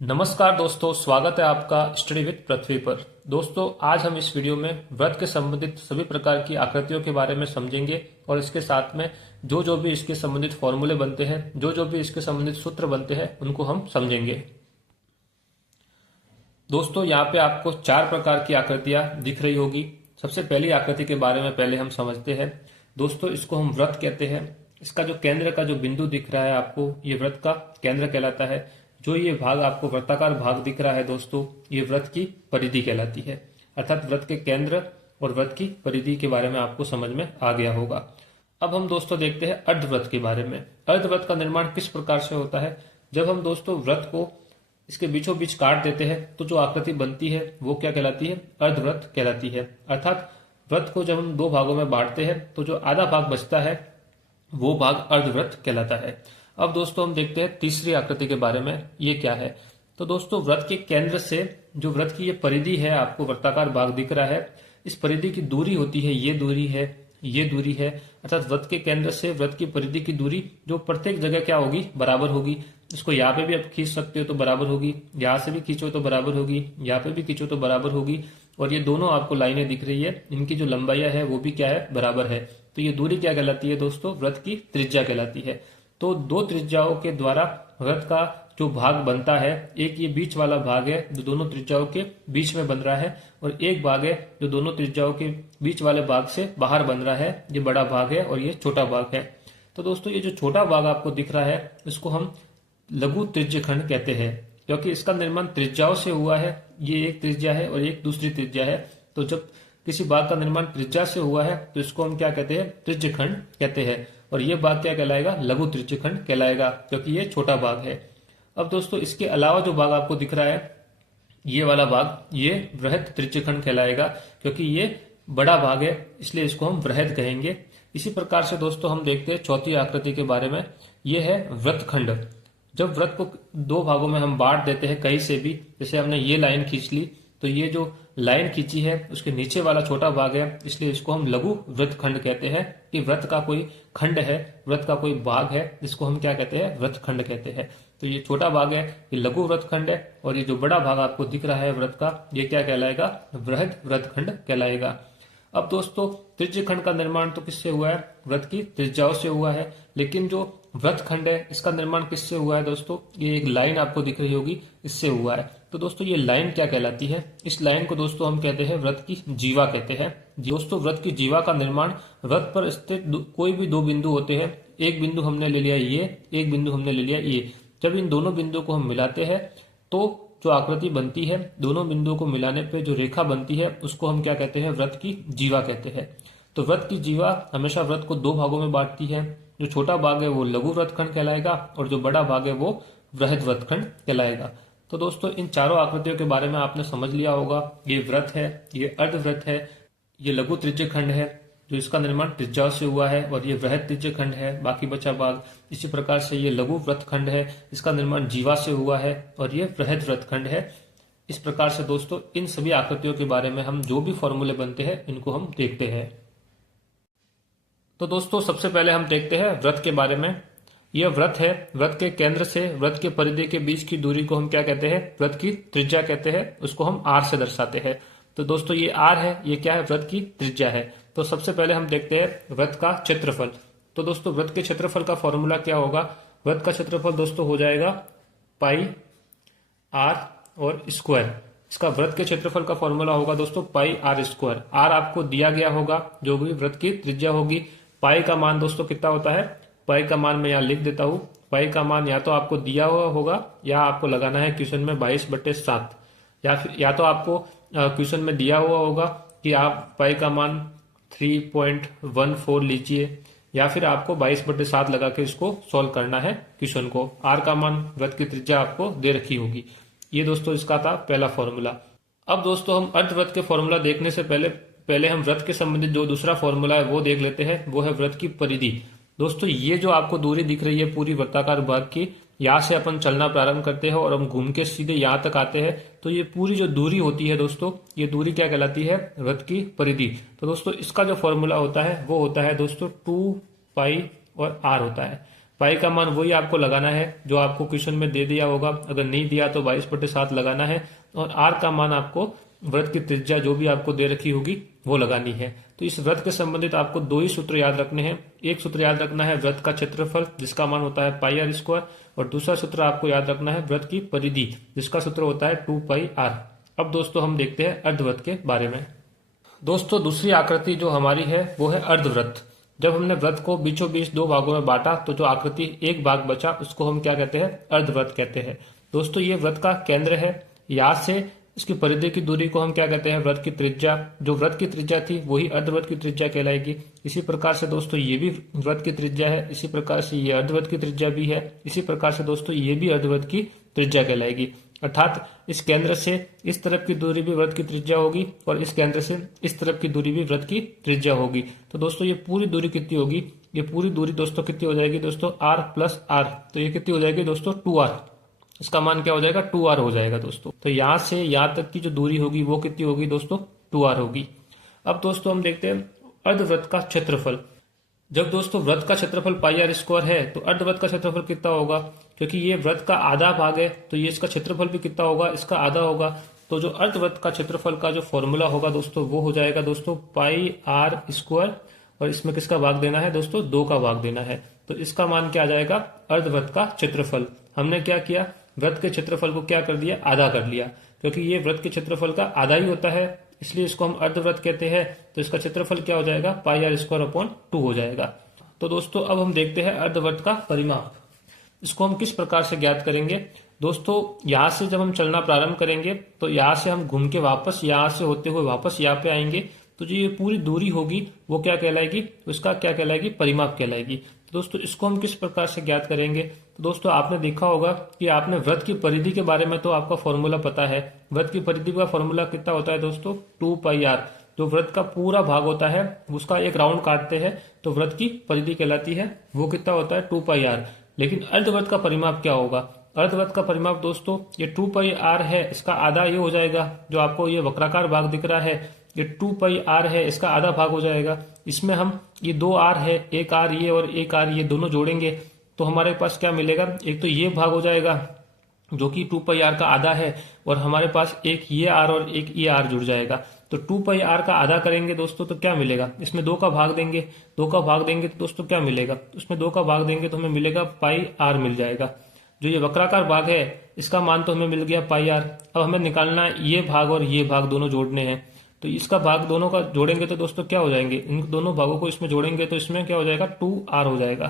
नमस्कार दोस्तों, स्वागत है आपका स्टडी विद पृथ्वी पर। दोस्तों, आज हम इस वीडियो में व्रत के संबंधित सभी प्रकार की आकृतियों के बारे में समझेंगे और इसके साथ में जो जो भी इसके संबंधित फॉर्मूले बनते हैं, जो जो भी इसके संबंधित सूत्र बनते हैं, उनको हम समझेंगे। दोस्तों, यहाँ पे आपको 4 प्रकार की आकृतियां दिख रही होगी। सबसे पहली आकृति के बारे में पहले हम समझते हैं। दोस्तों, इसको हम व्रत कहते हैं। इसका जो केंद्र का जो बिंदु दिख रहा है आपको, ये व्रत का केंद्र कहलाता है। जो ये भाग आपको वृत्ताकार भाग दिख रहा है दोस्तों, ये व्रत की परिधि कहलाती है। अर्थात व्रत के केंद्र और व्रत की परिधि के बारे में आपको समझ में आ गया होगा। अब हम दोस्तों देखते हैं अर्धव्रत के बारे में। अर्धव्रत का निर्माण किस प्रकार से होता है। जब हम दोस्तों व्रत को इसके बीचों बीच काट देते हैं तो जो आकृति बनती है वो क्या कहलाती है, अर्धव्रत कहलाती है। अर्थात व्रत को जब हम 2 भागों में बांटते हैं तो जो आधा भाग बचता है वो भाग अर्धव्रत कहलाता है। अब दोस्तों हम देखते हैं तीसरी आकृति के बारे में, ये क्या है। तो दोस्तों, व्रत के केंद्र से जो व्रत की ये परिधि है, आपको वृत्ताकार भाग दिख रहा है, इस परिधि की दूरी होती है, ये दूरी है, ये दूरी है। अर्थात व्रत के केंद्र से व्रत की परिधि की दूरी जो प्रत्येक जगह क्या होगी, बराबर होगी। इसको यहाँ पे भी आप खींच सकते हो तो बराबर होगी, यहाँ से भी खींचो तो बराबर होगी, यहाँ पे भी खींचो तो बराबर होगी। और ये दोनों आपको लाइनें दिख रही है, इनकी जो लंबाइयां है वो भी क्या है, बराबर है। तो ये दूरी क्या कहलाती है दोस्तों, व्रत की त्रिज्या कहलाती है। तो 2 त्रिज्याओं के द्वारा व्रत का जो भाग बनता है, एक ये बीच वाला भाग है जो दोनों त्रिज्याओं के बीच में बन रहा है, और एक भाग है जो दोनों त्रिज्याओं के बीच वाले भाग से बाहर बन रहा है, ये बड़ा भाग है और ये छोटा भाग है। तो दोस्तों, ये जो छोटा भाग आपको दिख रहा है इसको हम लघु त्रिज्यखंड कहते हैं, क्योंकि इसका निर्माण त्रिज्याओं से हुआ है। ये एक त्रिज्या है और एक दूसरी त्रिज्या है। तो जब किसी भाग का निर्माण त्रिज्या से हुआ है तो इसको हम क्या कहते हैं, त्रिज्यखंड कहते हैं। और ये भाग क्या कहलाएगा, लघु त्रिज्यखंड कहलाएगा, क्योंकि ये छोटा भाग है। अब दोस्तों, इसके अलावा जो भाग आपको दिख रहा है, ये वाला भाग, ये वृहद त्रिज्यखंड कहलाएगा, क्योंकि ये बड़ा भाग है, इसलिए इसको हम वृहद कहेंगे। इसी प्रकार से दोस्तों हम देखते हैं चौथी आकृति के बारे में, ये है वृत्तखंड। जब व्रत को 2 भागों में हम बांट देते हैं कहीं से भी, जैसे हमने ये लाइन खींच ली, तो ये जो लाइन खींची है उसके नीचे वाला छोटा भाग है, इसलिए इसको हम लघु वृत्तखंड कहते हैं। कि व्रत का कोई खंड है, व्रत का कोई भाग है, जिसको हम क्या कहते हैं, वृत्तखंड कहते हैं। तो ये छोटा भाग है, ये लघु वृत्तखंड है, और ये जो बड़ा भाग आपको दिख रहा है व्रत का, ये क्या कहलाएगा, वृहद वृत्तखंड कहलाएगा। अब दोस्तों, त्रिज्यखंड का निर्माण तो किससे हुआ है, व्रत की त्रिज्याओं से हुआ है। लेकिन जो वृत्तखंड है इसका निर्माण किससे हुआ है दोस्तों, ये एक लाइन आपको दिख रही होगी, इससे हुआ है। तो दोस्तों, ये लाइन क्या कहलाती है, इस लाइन को दोस्तों हम कहते हैं व्रत की जीवा कहते हैं। दोस्तों, व्रत की जीवा का निर्माण, व्रत पर स्थित कोई भी 2 बिंदु होते हैं, एक बिंदु हमने ले लिया ये, एक बिंदु हमने ले लिया ये। जब इन दोनों बिंदुओं को हम मिलाते हैं तो जो आकृति बनती है, दोनों बिंदुओं को मिलाने पे जो रेखा बनती है उसको हम क्या कहते हैं, व्रत की जीवा कहते हैं। तो व्रत की जीवा हमेशा व्रत को 2 भागों में बांटती है। जो छोटा भाग है वो लघु वृत्तखंड कहलाएगा, और जो बड़ा भाग है वो वृहद वृत्तखंड कहलाएगा। तो दोस्तों, इन चारों आकृतियों के बारे में आपने समझ लिया होगा। ये व्रत है, ये अर्धव्रत है, ये लघु त्रिज्यखंड है जो इसका निर्माण त्रिज्याओं से हुआ है, और ये वृहद त्रिज्यखंड है, बाकी बचा भाग। इसी प्रकार से ये लघु वृत्तखंड है, इसका निर्माण जीवा से हुआ है, और ये वृहद वृत्तखंड है। इस प्रकार से दोस्तों, इन सभी आकृतियों के बारे में हम जो भी फॉर्मूले बनते हैं इनको हम देखते हैं। तो दोस्तों, सबसे पहले हम देखते हैं व्रत के बारे में। यह व्रत है, व्रत के केंद्र से व्रत के परिधि के बीच की दूरी को हम क्या कहते हैं, व्रत की त्रिज्या कहते हैं। उसको हम आर से दर्शाते हैं। तो दोस्तों, ये आर है, ये क्या है, व्रत की त्रिज्या है। तो सबसे पहले हम देखते हैं व्रत का क्षेत्रफल। तो दोस्तों, व्रत के क्षेत्रफल का फॉर्मूला क्या होगा, व्रत का क्षेत्रफल दोस्तों हो जाएगा पाई आर और स्क्वायर। इसका व्रत के क्षेत्रफल का फॉर्मूला होगा दोस्तों पाई आर स्क्वायर। आर आपको दिया गया होगा, जो भी व्रत की त्रिज्या होगी। पाई का मान दोस्तों कितना होता है, पाई का मान मैं यहाँ लिख देता हूँ। पाई का मान या तो आपको दिया हुआ होगा या आपको लगाना है क्वेश्चन में 22/7, या तो आपको क्वेश्चन में दिया हुआ होगा कि आप पाई का मान 3.14 लीजिए, या फिर आपको 22/7 लगा के इसको सॉल्व करना है क्वेश्चन को। आर का मान, व्रत की त्रिज्या आपको दे रखी होगी। ये दोस्तों इसका था पहला फॉर्मूला। अब दोस्तों, हम अर्धव्रत के फॉर्मूला देखने से पहले हम व्रत के संबंधित जो दूसरा फॉर्मूला है वो देख लेते हैं, वो है व्रत की परिधि। दोस्तों, ये जो आपको दूरी दिख रही है पूरी वृत्ताकार भाग की, यहाँ से अपन चलना प्रारंभ करते हैं और हम घूम के सीधे यहाँ तक आते हैं। तो ये पूरी जो दूरी होती है दोस्तों, ये दूरी क्या कहलाती है, व्रत की परिधि। तो दोस्तों, इसका जो फॉर्मूला होता है वो होता है दोस्तों 2 पाई और आर होता है। पाई का मान वही आपको लगाना है जो आपको क्वेश्चन में दे दिया होगा, अगर नहीं दिया तो 22/7 लगाना है। और आर का मान आपको व्रत की त्रिज्या जो भी आपको दे रखी होगी वो लगानी है। तो इस व्रत के संबंधित आपको दो ही सूत्र याद रखने हैं। एक सूत्र याद रखना है व्रत का क्षेत्रफल जिसका मान होता है पाई आर स्क्वायर, और दूसरा सूत्र आपको याद रखना है व्रत की परिधि जिसका सूत्र होता है 2 पाई आर। अब दोस्तों हम देखते हैं अर्धव्रत के बारे में। दोस्तों दूसरी आकृति जो हमारी है वो है अर्धव्रत। जब हमने व्रत को बीचों बीच दो भागों में बांटा तो जो आकृति एक भाग बचा उसको हम क्या कहते हैं, अर्धव्रत कहते हैं। दोस्तों ये व्रत का केंद्र है, यहाँ से इसकी परिधि की दूरी को हम क्या कहते हैं, व्रत की त्रिज्या। जो व्रत की त्रिज्या थी वही अर्धव्रत की त्रिज्या कहलाएगी। इसी प्रकार से दोस्तों ये भी व्रत की त्रिज्या है, इसी प्रकार से ये अर्धव्रत की त्रिज्या भी है, इसी प्रकार से दोस्तों ये भी अर्धव्रत की त्रिज्या कहलाएगी। अर्थात इस केंद्र से इस तरफ की दूरी भी व्रत की त्रिज्या होगी और इस केंद्र से इस तरफ की दूरी भी व्रत की त्रिज्या होगी। तो दोस्तों ये पूरी दूरी कितनी होगी, ये पूरी दूरी दोस्तों कितनी हो जाएगी दोस्तों, r प्लस r। तो ये कितनी हो जाएगी दोस्तों, 2r। इसका मान क्या हो जाएगा, 2r हो जाएगा दोस्तों। तो यहां से यहां तक की जो दूरी होगी वो कितनी होगी दोस्तों, 2r होगी। अब दोस्तों हम देखते हैं अर्धव्रत का क्षेत्रफल। जब दोस्तों व्रत का क्षेत्रफल पाई आर स्क्वायर है तो अर्धव्रत का क्षेत्रफल कितना होगा, क्योंकि ये व्रत का आधा भाग है तो ये इसका क्षेत्रफल भी कितना होगा, इसका आधा होगा। तो जो अर्धव्रत का क्षेत्रफल का जो फॉर्मूला होगा दोस्तों वो हो जाएगा दोस्तों पाई आर स्क्वायर, और इसमें किसका भाग देना है दोस्तों, 2 का भाग देना है। तो इसका मान क्या आ जाएगा, अर्धव्रत का क्षेत्रफल। हमने क्या किया, व्रत के क्षेत्रफल को क्या कर दिया, आधा कर लिया, क्योंकि ये व्रत के क्षेत्रफल का आधा ही होता है इसलिए इसको हम अर्धव्रत कहते हैं। तो इसका क्षेत्रफल क्या हो जाएगा, पाई आर स्क्वायर अपॉन 2 हो जाएगा। तो दोस्तों अब हम देखते हैं अर्धव्रत का परिमाप। इसको हम किस प्रकार से ज्ञात करेंगे दोस्तों, यहां से जब हम चलना प्रारंभ करेंगे तो यहां से हम घूम के वापस यहां से होते हुए वापस यहाँ पे आएंगे, तो जो ये पूरी दूरी होगी वो क्या कहलाएगी, उसका क्या कहलाएगी, परिमाप कहलाएगी। तो दोस्तों इसको हम किस प्रकार से ज्ञात करेंगे, तो दोस्तों आपने देखा होगा कि आपने व्रत की परिधि के बारे में तो आपका फॉर्मूला पता है। व्रत की परिधि का फॉर्मूला कितना होता है दोस्तों, 2 पाई आर। जो व्रत का पूरा भाग होता है उसका एक राउंड काटते हैं तो व्रत की परिधि कहलाती है, वो कितना होता है, 2 पाई आर। लेकिन अर्धव्रत का परिमाप क्या होगा, अर्धव्रत का परिमाप दोस्तों ये 2 पाई आर है, इसका आधा ये हो जाएगा, जो आपको ये वक्राकार भाग दिख रहा है ये 2 पाई आर है, इसका आधा भाग हो जाएगा। इसमें हम ये 2 आर है, एक आर ये और एक आर ये दोनों जोड़ेंगे तो हमारे पास क्या मिलेगा, एक तो ये भाग हो जाएगा जो कि 2 पाई आर का आधा है, और हमारे पास एक ये आर और एक ये आर जुड़ जाएगा। तो 2 पाई आर का आधा करेंगे दोस्तों तो क्या मिलेगा, इसमें 2 का भाग देंगे, 2 का भाग देंगे तो दोस्तों क्या मिलेगा, उसमें 2 का भाग देंगे तो हमें मिलेगा पाई आर मिल जाएगा। जो ये वक्राकार भाग है इसका मान तो हमें मिल गया पाई आर। अब हमें निकालना है ये भाग और ये भाग दोनों जोड़ने हैं, तो इसका भाग दोनों का जोड़ेंगे तो दोस्तों क्या हो जाएंगे, इन दोनों भागों को इसमें जोड़ेंगे तो इसमें क्या हो जाएगा, 2r हो जाएगा।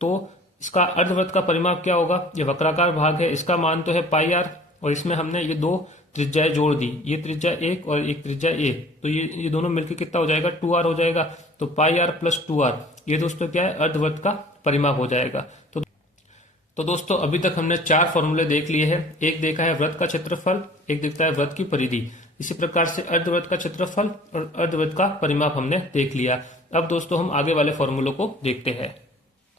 तो इसका अर्धव्रत का परिमाप क्या होगा, ये वक्राकार भाग है इसका मान तो है पाई आर, और इसमें हमने ये 2 त्रिज्याएं जोड़ दी, ये त्रिज्या 1 और एक त्रिज्या a, तो ये दोनों मिलकर कितना हो जाएगा, 2r हो जाएगा। तो पाई आर प्लस 2r ये दोस्तों क्या है, अर्धव्रत का परिमाप हो जाएगा। तो दोस्तों अभी तक हमने 4 फॉर्मूले देख लिए हैं। एक देखा है व्रत का क्षेत्रफल, एक देखता है व्रत की परिधि, इसी प्रकार से अर्धव्रत का क्षेत्रफल और अर्धव्रत का परिमाप हमने देख लिया। अब दोस्तों हम आगे वाले फॉर्मूलों को देखते हैं।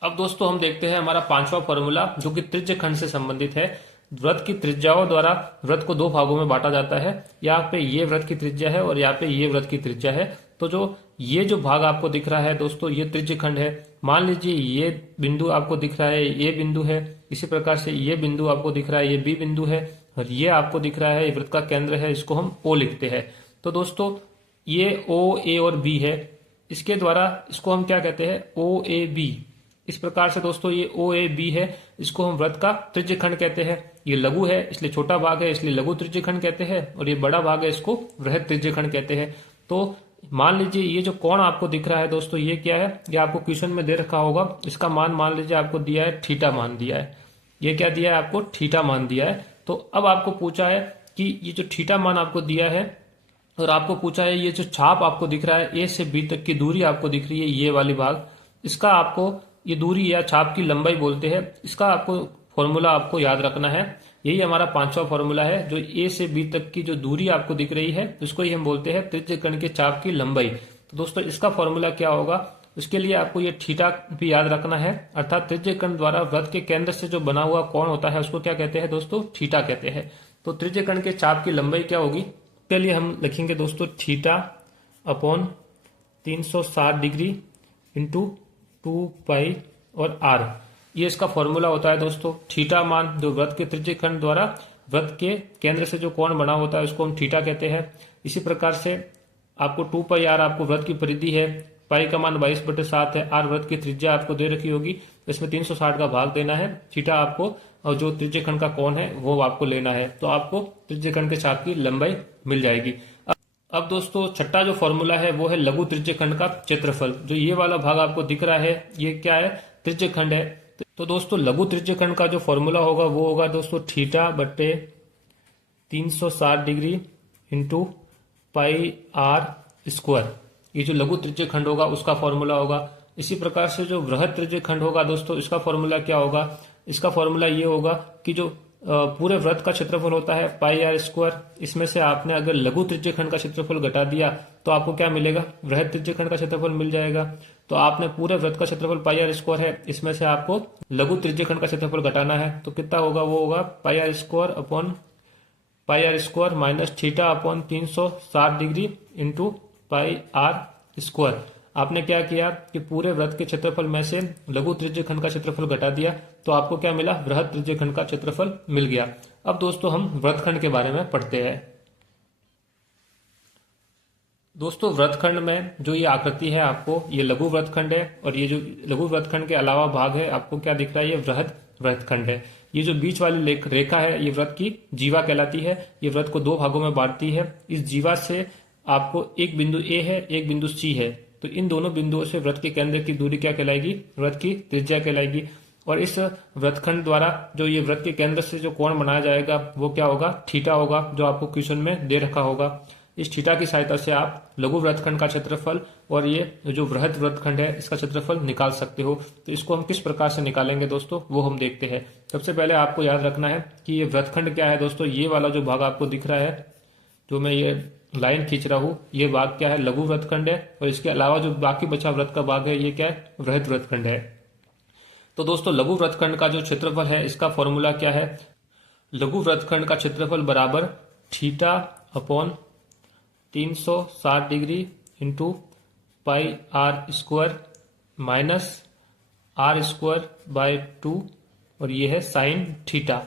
अब दोस्तों हम देखते हैं हमारा 5वां फॉर्मूला जो कि त्रिज्य खंड से संबंधित है। व्रत की त्रिज्याओं द्वारा व्रत को 2 भागों में बांटा जाता है। यहाँ पे ये व्रत की त्रिज्या है और यहाँ पे ये व्रत की त्रिज्या है। तो ये जो भाग आपको दिख रहा है दोस्तों ये त्रिज्य खंड है। मान लीजिए ये बिंदु आपको दिख रहा है, ये बिंदु है, इसी प्रकार से ये बिंदु आपको दिख रहा है, ये बी बिंदु है, और ये आपको दिख रहा है ये व्रत का केंद्र है, इसको हम ओ लिखते हैं। तो दोस्तों ये ओ, ए और बी है, इसके द्वारा इसको हम क्या कहते हैं, ओ ए बी। इस प्रकार से दोस्तों ये ओ ए बी है, इसको हम व्रत का त्रिज्य खंड कहते हैं। ये लघु है इसलिए छोटा भाग है इसलिए लघु त्रिज्य खंड कहते हैं, और ये बड़ा भाग है इसको वृहद त्रिज्य खंड कहते हैं। तो मान लीजिए ये जो कोण आपको दिख रहा है दोस्तों ये क्या है, ये आपको क्वेश्चन में दे रखा होगा, इसका मान लीजिए आपको दिया है थीटा मान दिया है, ये क्या दिया है आपको, थीटा मान दिया है। तो अब आपको पूछा है कि ये जो थीटा मान आपको दिया है और आपको पूछा है ये जो छाप आपको दिख रहा है ए से बी तक की दूरी आपको दिख रही है ये वाली भाग, इसका आपको ये दूरी या छाप की लंबाई बोलते हैं, इसका आपको फॉर्मूला आपको याद रखना है। यही हमारा 5वां फॉर्मूला है। जो ए से बी तक की जो दूरी आपको दिख रही है उसको ही हम बोलते हैं त्रिज्य कण के चाप की लंबाई। तो दोस्तों इसका फॉर्मूला क्या होगा, उसके लिए आपको ये थीटा भी याद रखना है, अर्थात त्रिज्य कण द्वारा वृत्त के केंद्र से जो बना हुआ कोण होता है उसको क्या कहते हैं दोस्तों, थीटा कहते हैं। तो त्रिज्य कण के चाप की लंबाई क्या होगी, के लिए हम लिखेंगे दोस्तों थीटा अपॉन 360 डिग्री इंटू 2 पाई और आर। ये इसका फॉर्मूला होता है दोस्तों। थीटा मान जो वृत्त के त्रिज्यीय खंड द्वारा वृत्त के केंद्र से जो कोण बना होता है उसको हम थीटा कहते हैं। इसी प्रकार से आपको 2 पाई आर आपको वृत्त की परिधि है, पाई का मान 22/7 है, आर वृत्त की त्रिज्या आपको दे रखी होगी, इसमें 360 का भाग देना है, थीटा आपको और जो त्रिज्यीय खंड का कोण है वो आपको लेना है, तो आपको त्रिज्यीय खंड के चाप की लंबाई मिल जाएगी। अब दोस्तों छठा जो फॉर्मूला है वो है लघु त्रिज्यीय खंड का क्षेत्रफल। जो ये वाला भाग आपको दिख रहा है ये क्या है, त्रिज्यीय खंड है। तो दोस्तों लघु त्रिज्यीय खंड का जो फॉर्मूला होगा वो होगा दोस्तों थीटा बट्टे 360 degree into pi r square. ये जो लघु त्रिज्यीय खंड होगा उसका फॉर्मूला होगा। इसी प्रकार से जो वृहद त्रिज्यीय खंड होगा दोस्तों इसका फॉर्मूला क्या होगा, इसका फॉर्मूला ये होगा कि जो पूरे वृत्त का क्षेत्रफल होता है पाई आर स्क्वायर, इसमें से आपने अगर लघु त्रिज्यीय खंड का क्षेत्रफल घटा दिया तो आपको क्या मिलेगा, वृहद त्रिज्यीय खंड का क्षेत्रफल मिल जाएगा। तो आपने पूरे वृत्त का क्षेत्रफल पाई आर स्क्वायर है, इसमें से आपको लघु त्रिज्यीय खंड का क्षेत्रफल घटाना है, तो कितना होगा, वो होगा pi r square upon pi r square minus theta upon 360 degree into pi r square. आपने क्या किया कि पूरे वृत्त के क्षेत्रफल में से लघु त्रिज्यीय खंड का क्षेत्रफल घटा दिया, तो आपको क्या मिला, वृहद त्रिज्यीय खंड का क्षेत्रफल मिल गया। अब दोस्तों हम वृत्तखंड के बारे में पढ़ते हैं। दोस्तों वृत्तखंड में जो ये आकृति है आपको, ये लघु वृत्तखंड है, और ये जो लघु वृत्तखंड के अलावा भाग है आपको क्या दिख रहा है, ये वृहद वृत्तखंड है। ये जो बीच वाली रेखा है ये वृत्त की जीवा कहलाती है। ये वृत्त को 2 भागों में बांटती है। इस जीवा से आपको एक बिंदु ए है, एक बिंदु सी है, तो इन दोनों बिंदुओं से वृत्त के केंद्र की दूरी क्या कहलाएगी, वृत्त की त्रिज्या कहलाएगी। और इस वृत्तखंड द्वारा जो ये वृत्त के केंद्र से जो कोण बनाया जाएगा वो क्या होगा, थीटा होगा, जो आपको क्वेश्चन में दे रखा होगा। इस थीटा की सहायता से आप लघु वृत्तखंड का क्षेत्रफल और ये जो वृहद वृत्तखंड है इसका क्षेत्रफल निकाल सकते हो। तो इसको हम किस प्रकार से निकालेंगे दोस्तों, वो हम देखते हैं। सबसे पहले आपको याद रखना है कि ये वृत्तखंड क्या है दोस्तों, ये वाला जो भाग आपको दिख रहा है, जो मैं ये लाइन खींच रहा हूं, ये भाग क्या है, लघु वृत्तखंड है, और इसके अलावा जो बाकी बचा वृत्त का भाग है ये क्या है, वृहद वृत्तखंड है। तो दोस्तों लघु वृत्तखंड का जो क्षेत्रफल है इसका फॉर्मूला क्या है, लघु वृत्तखंड का क्षेत्रफल बराबर theta upon 360 degree into pi r square minus r square by 2, और ये है साइन थीटा।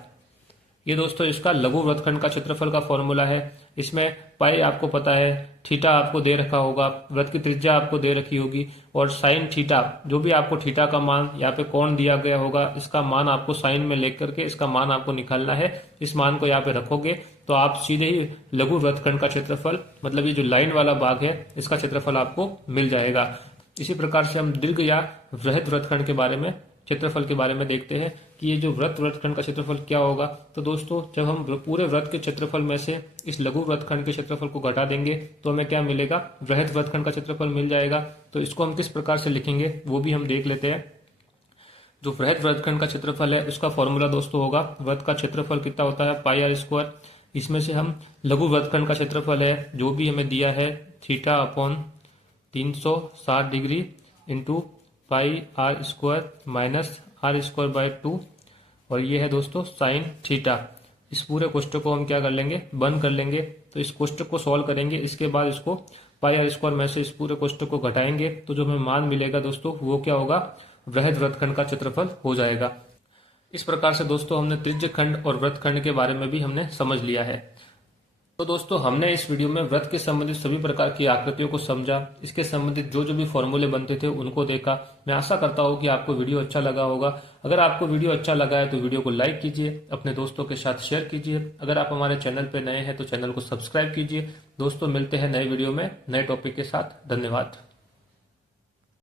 ये दोस्तों इसका लघु वृत्तखंड का क्षेत्रफल का फॉर्मूला है। इसमें पाई आपको पता है, थीटा आपको दे रखा होगा, वृत्त की त्रिज्या आपको दे रखी होगी, और साइन थीटा, जो भी आपको थीटा का मान यहाँ पे कोण दिया गया होगा इसका मान आपको साइन में लेकर के इसका मान आपको निकालना है। इस मान को यहाँ पे रखोगे तो आप सीधे ही लघु वृत्तखंड का क्षेत्रफल, मतलब ये जो लाइन वाला भाग है इसका क्षेत्रफल आपको मिल जाएगा। इसी प्रकार से हम दीर्घ या वृहद वृत्तखंड के बारे में, क्षेत्रफल के बारे में देखते हैं कि ये जो वृत्तखंड का क्षेत्रफल क्या होगा। तो दोस्तों जब हम पूरे वृत्त के क्षेत्रफल में से इस लघु वृत्तखंड के क्षेत्रफल को घटा देंगे तो हमें क्या मिलेगा, वृहद वृत्तखंड का क्षेत्रफल मिल जाएगा। तो इसको हम किस प्रकार से लिखेंगे वो भी हम देख लेते हैं। जो वृहद वृत्तखंड का क्षेत्रफल है उसका फॉर्मूला दोस्तों होगा, वृत्त का क्षेत्रफल कितना होता है, पाई आर स्क्वायर। इसमें से हम लघु वृत्तखंड का क्षेत्रफल है जो भी हमें दिया है, theta upon 360 degree into pi r square minus r square by 2, और ये है दोस्तों साइन थीटा। इस पूरे कोष्ठक को हम क्या कर लेंगे, बंद कर लेंगे। तो इस कोष्ठक को सॉल्व करेंगे, इसके बाद इसको पाई आर स्क्वायर में से इस पूरे कोष्ठक को घटाएंगे, तो जो हमें मान मिलेगा दोस्तों वो क्या होगा, वृहद वृत्तखंड का क्षेत्रफल हो जाएगा। इस प्रकार से दोस्तों हमने त्रिज्यीय खंड और वृत्तखंड के बारे में भी हमने समझ लिया है। तो दोस्तों हमने इस वीडियो में वृत्त के संबंधित सभी प्रकार की आकृतियों को समझा, इसके संबंधित जो जो भी फॉर्मूले बनते थे उनको देखा। मैं आशा करता हूं कि आपको वीडियो अच्छा लगा होगा। अगर आपको वीडियो अच्छा लगा है तो वीडियो को लाइक कीजिए, अपने दोस्तों के साथ शेयर कीजिए। अगर आप हमारे चैनल पर नए हैं तो चैनल को सब्सक्राइब कीजिए। दोस्तों मिलते हैं नए वीडियो में नए टॉपिक के साथ। धन्यवाद।